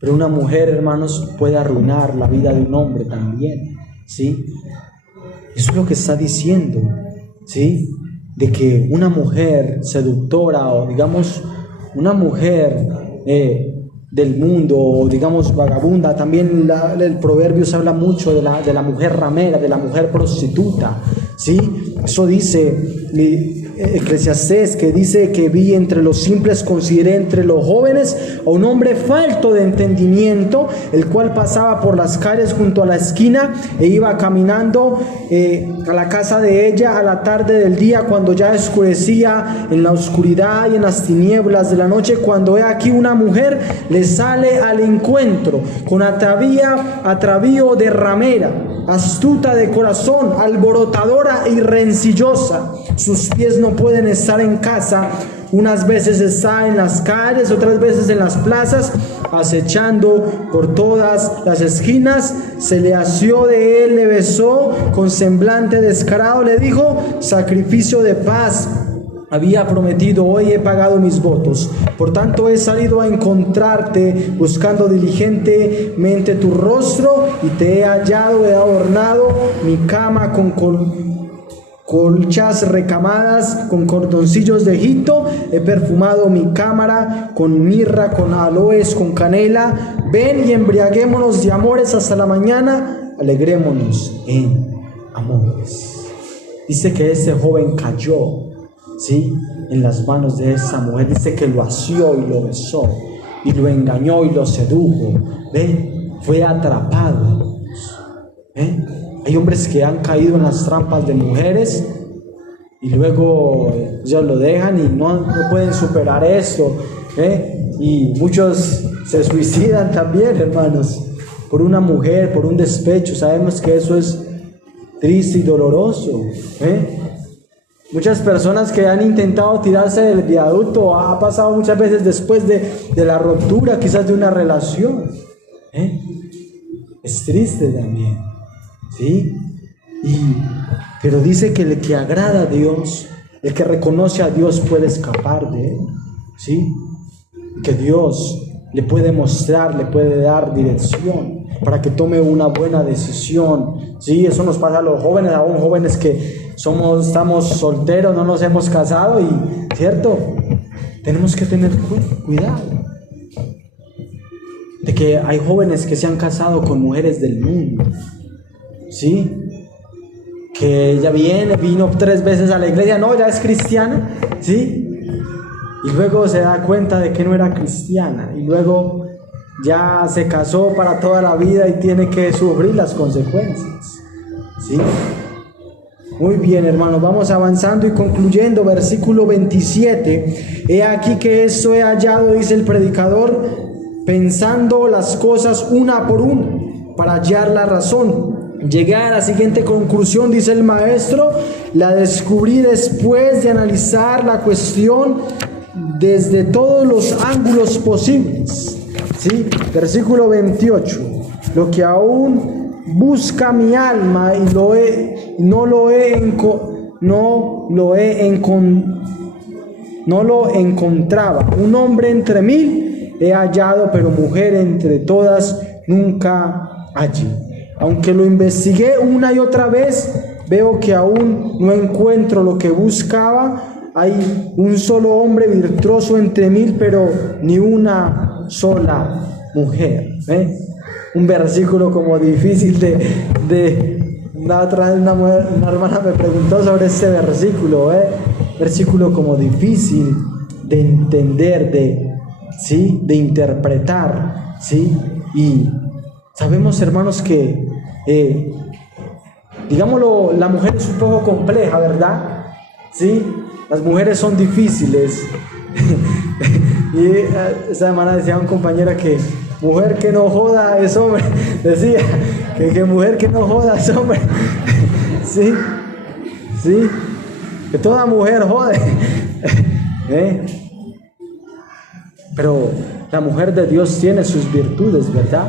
pero una mujer, hermanos, puede arruinar la vida de un hombre también, ¿sí? Eso es lo que está diciendo, ¿sí? De que una mujer seductora, o digamos una mujer del mundo, o digamos vagabunda, también el Proverbios habla mucho de la mujer ramera, de la mujer prostituta, ¿sí? Eso dice Eclesiastés, que dice que vi entre los simples, consideré entre los jóvenes a un hombre falto de entendimiento, el cual pasaba por las calles junto a la esquina e iba caminando a la casa de ella a la tarde del día, cuando ya oscurecía, en la oscuridad y en las tinieblas de la noche, cuando he aquí una mujer le sale al encuentro con atavío de ramera, astuta de corazón, alborotadora y rencillosa. Sus pies no pueden estar en casa, unas veces está en las calles, otras veces en las plazas, acechando por todas las esquinas. Se le asió de él, le besó con semblante descarado, le dijo: sacrificio de paz había prometido, hoy he pagado mis votos. Por tanto he salido a encontrarte, buscando diligentemente tu rostro, y te he hallado, he adornado mi cama con colchas recamadas, con cordoncillos de Egipto, he perfumado mi cámara con mirra, con aloes, con canela. Ven y embriaguémonos de amores hasta la mañana, alegrémonos en amores. Dice que ese joven cayó, ¿sí?, en las manos de esa mujer. Dice que lo asió y lo besó y lo engañó y lo sedujo. Fue atrapado. Hay hombres que han caído en las trampas de mujeres y luego ellos lo dejan y no pueden superar esto. Y muchos se suicidan también, hermanos, por una mujer, por un despecho. Sabemos que eso es triste y doloroso. Muchas personas que han intentado tirarse del viaducto, ha pasado muchas veces después de la ruptura, quizás de una relación. Es triste también, ¿sí? Pero dice que el que agrada a Dios, el que reconoce a Dios, puede escapar de él, ¿sí? Que Dios le puede mostrar, le puede dar dirección para que tome una buena decisión, ¿sí? Eso nos pasa a los jóvenes, aún jóvenes que estamos solteros, no nos hemos casado, y ¿cierto? Tenemos que tener cuidado de que hay jóvenes que se han casado con mujeres del mundo, ¿sí? Que ella vino 3 veces a la iglesia, no, ya es cristiana, ¿sí? Y luego se da cuenta de que no era cristiana, y luego ya se casó para toda la vida y tiene que sufrir las consecuencias, ¿sí? Muy bien, hermanos, vamos avanzando y concluyendo. Versículo 27. He aquí que esto he hallado, dice el predicador, pensando las cosas una por una, para hallar la razón. Llegué a la siguiente conclusión, dice el maestro: la descubrí después de analizar la cuestión desde todos los ángulos posibles. ¿Sí? Versículo 28. Lo que aún busca mi alma y no lo encontraba. Un hombre entre 1000 he hallado, pero mujer entre todas nunca hallé. Aunque lo investigué una y otra vez, veo que aún no encuentro lo que buscaba. Hay un solo hombre virtuoso entre 1000, pero ni una sola mujer. Un versículo como difícil una hermana me preguntó sobre este versículo, versículo como difícil de entender, de interpretar, ¿sí? Y sabemos, hermanos, que digámoslo, la mujer es un poco compleja, ¿verdad? ¿Sí? Las mujeres son difíciles. Y esta semana decía una compañera que mujer que no joda es hombre. Decía que mujer que no joda es hombre. Sí, sí, que toda mujer jode. Pero la mujer de Dios tiene sus virtudes, ¿verdad?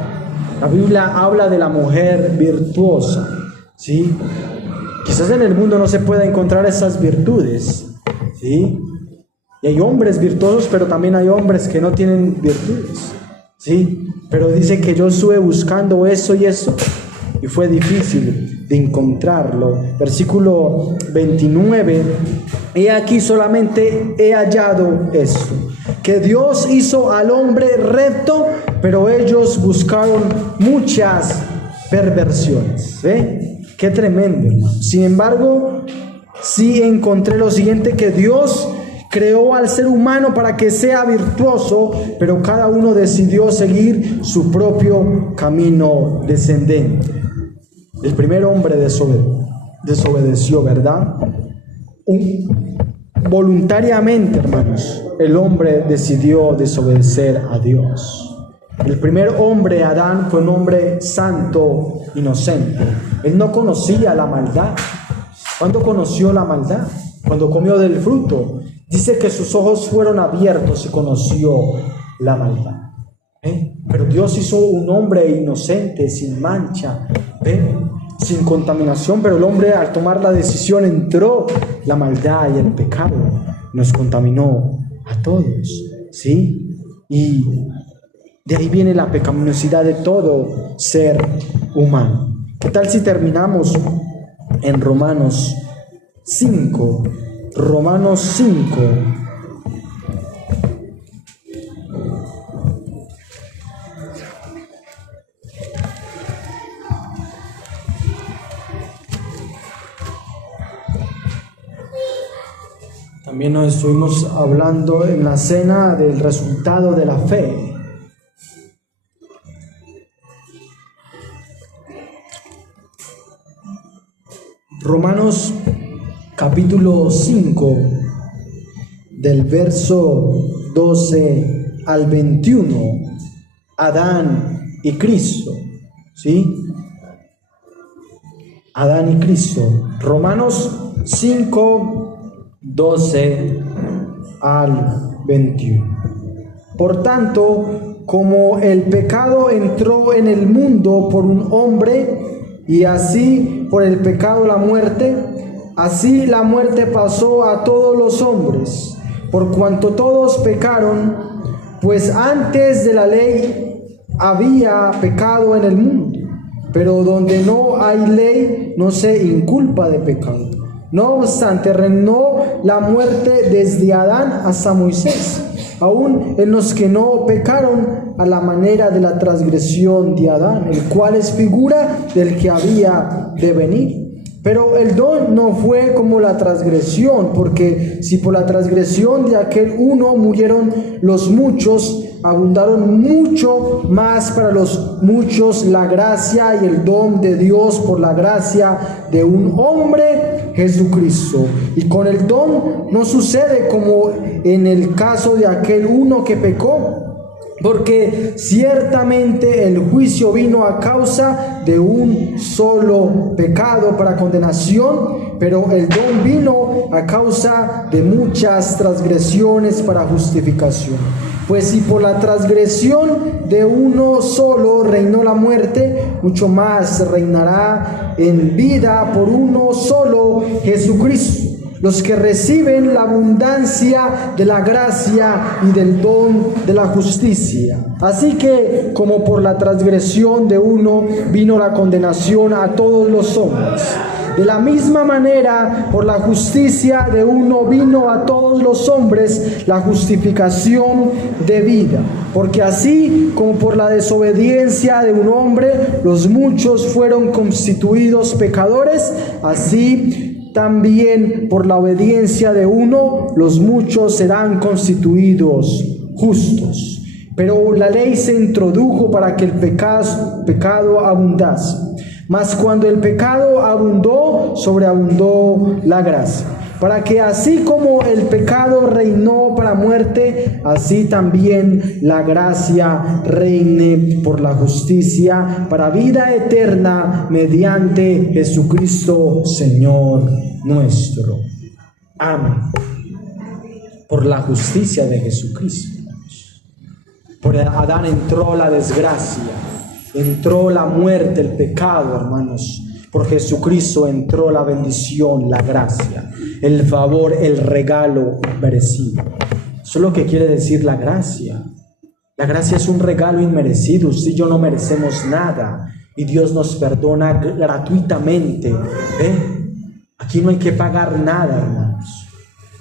La Biblia habla de la mujer virtuosa, ¿sí? Quizás en el mundo no se pueda encontrar esas virtudes, ¿sí? Y hay hombres virtuosos, pero también hay hombres que no tienen virtudes, ¿sí? Pero dice que yo estuve buscando eso y eso, y fue difícil de encontrarlo. Versículo 29, he aquí solamente he hallado esto, que Dios hizo al hombre recto, pero ellos buscaron muchas perversiones. Qué tremendo, hermano. Sin embargo, sí encontré lo siguiente, que Dios creó al ser humano para que sea virtuoso, pero cada uno decidió seguir su propio camino descendente. El primer hombre desobedeció, ¿verdad? Voluntariamente, hermanos, el hombre decidió desobedecer a Dios. El primer hombre, Adán, fue un hombre santo, inocente. Él no conocía la maldad. ¿Cuándo conoció la maldad? Cuando comió del fruto. Dice que sus ojos fueron abiertos y conoció la maldad. Pero Dios hizo un hombre inocente, sin mancha, sin contaminación. Pero el hombre, al tomar la decisión, entró la maldad y el pecado. Nos contaminó a todos, ¿sí? Y de ahí viene la pecaminosidad de todo ser humano. ¿Qué tal si terminamos en Romanos 5? Romanos 5. También nos estuvimos hablando en la cena del resultado de la fe. Romanos capítulo 5, del verso 12 al 21, Adán y Cristo, ¿sí? Adán y Cristo. Romanos 5, 12 al 21. Por tanto, como el pecado entró en el mundo por un hombre, y así por el pecado la muerte, así la muerte pasó a todos los hombres, por cuanto todos pecaron, pues antes de la ley había pecado en el mundo, pero donde no hay ley no se inculpa de pecado. No obstante, reinó la muerte desde Adán hasta Moisés, aún en los que no pecaron, a la manera de la transgresión de Adán, el cual es figura del que había de venir. Pero el don no fue como la transgresión, porque si por la transgresión de aquel uno murieron los muchos, abundaron mucho más para los muchos la gracia y el don de Dios por la gracia de un hombre, Jesucristo. Y con el don no sucede como en el caso de aquel uno que pecó, Porque ciertamente el juicio vino a causa de un solo pecado para condenación, pero el don vino a causa de muchas transgresiones para justificación. Pues si por la transgresión de uno solo reinó la muerte, mucho más reinará en vida por uno solo, Jesucristo, los que reciben la abundancia de la gracia y del don de la justicia. Así que, como por la transgresión de uno vino la condenación a todos los hombres, de la misma manera, por la justicia de uno vino a todos los hombres la justificación de vida. Porque así como por la desobediencia de un hombre los muchos fueron constituidos pecadores, así también por la obediencia de uno los muchos serán constituidos justos. Pero la ley se introdujo para que el pecado abundase. Mas cuando el pecado abundó, sobreabundó la gracia, para que así como el pecado reinó para muerte, así también la gracia reine por la justicia para vida eterna mediante Jesucristo Señor nuestro. Amén. Por la justicia de Jesucristo. Por Adán entró la desgracia. Entró la muerte, el pecado, hermanos. Por Jesucristo entró la bendición, la gracia, el favor, el regalo merecido. Eso es lo que quiere decir la gracia. La gracia es un regalo inmerecido. Usted y yo no merecemos nada y Dios nos perdona gratuitamente. Aquí no hay que pagar nada, hermanos.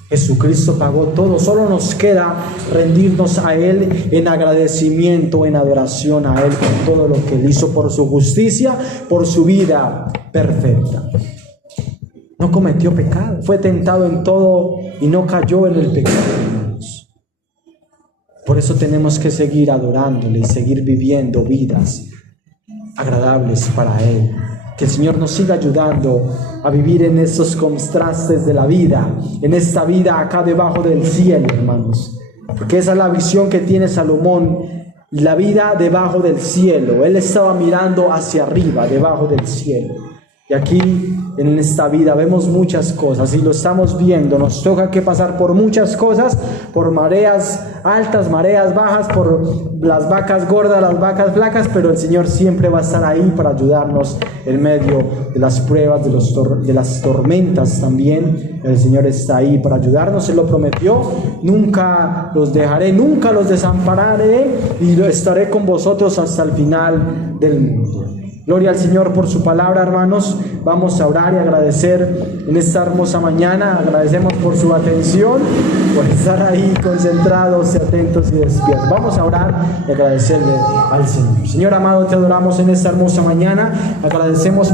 Jesucristo pagó todo, solo nos queda rendirnos a Él en agradecimiento, en adoración a Él por todo lo que Él hizo, por su justicia, por su vida perfecta. No cometió pecado, fue tentado en todo y no cayó en el pecado, hermanos. Por eso tenemos que seguir adorándole y seguir viviendo vidas agradables para Él. Que el Señor nos siga ayudando a vivir en esos contrastes de la vida, en esta vida acá debajo del cielo, hermanos. Porque esa es la visión que tiene Salomón, la vida debajo del cielo. Él estaba mirando hacia arriba, debajo del cielo. Y aquí, en esta vida, vemos muchas cosas y lo estamos viendo. Nos toca que pasar por muchas cosas, por mareas altas, mareas bajas, por las vacas gordas, las vacas flacas, pero el Señor siempre va a estar ahí para ayudarnos en medio de las pruebas, de las tormentas también. El Señor está ahí para ayudarnos, Él lo prometió. Nunca los dejaré, nunca los desampararé y estaré con vosotros hasta el final del mundo. Gloria al Señor por su palabra, hermanos. Vamos a orar y agradecer en esta hermosa mañana. Agradecemos por su atención, por estar ahí concentrados y atentos y despiertos. Vamos a orar y agradecerle al Señor. Señor amado, te adoramos en esta hermosa mañana. Agradecemos